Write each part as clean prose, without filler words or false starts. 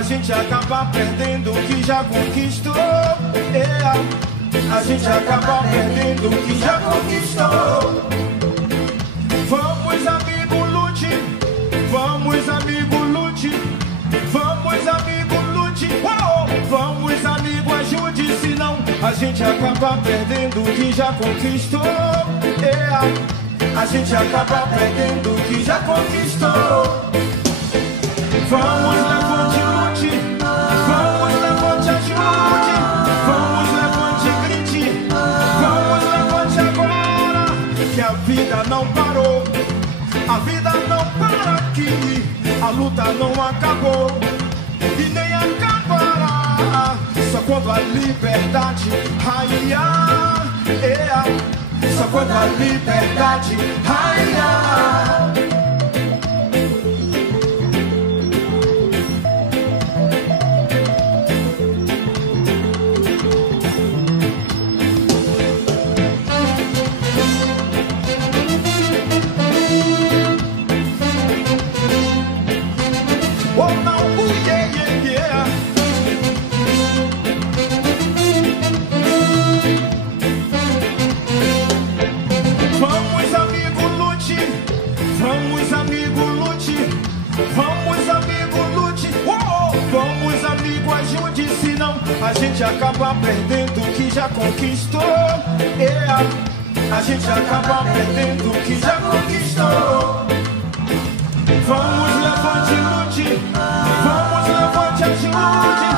a gente acaba perdendo o que já conquistou. A gente acaba perdendo o que já conquistou. Vamos, amigo, lute. Vamos, amigo, lute. Vamos, amigo, lute. Vamos, amigo, ajude. Senão a gente acaba perdendo o que já conquistou. A gente acaba perdendo o que já conquistou. Vamos, levante, lute. Vamos, levante, ajude. Vamos, levante, grite. Vamos, levante agora. Que a vida não parou. A vida não para aqui. A luta não acabou. E nem acabará. Só quando a liberdade raiar. Só quando a liberdade raiar. A gente acaba perdendo o que já conquistou. A gente acaba perdendo o que já conquistou. Vamos, levante, lute. Vamos, levante, ajude.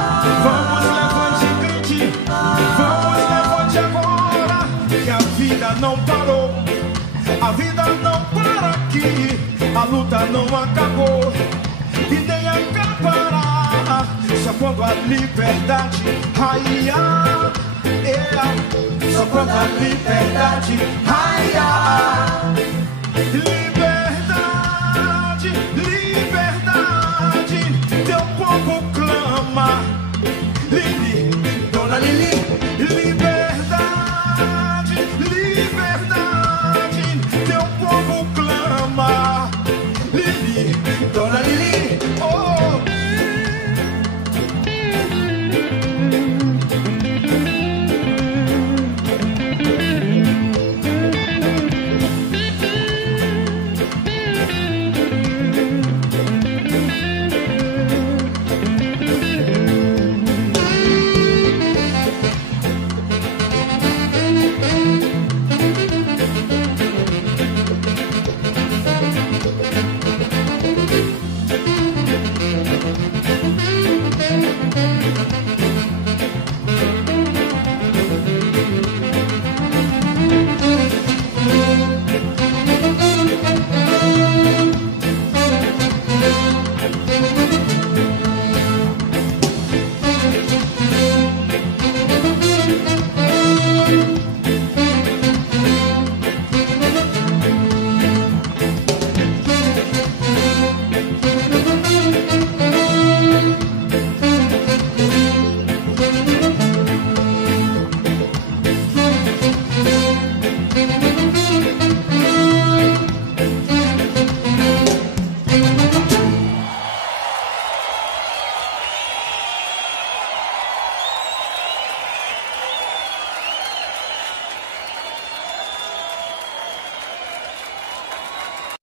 Vamos, levante, grite. Vamos, levante agora. Que a vida não parou. A vida não para aqui. A luta não acabou. E nem acabará. Só quando a liberdade raiar. Só quando a liberdade raiar.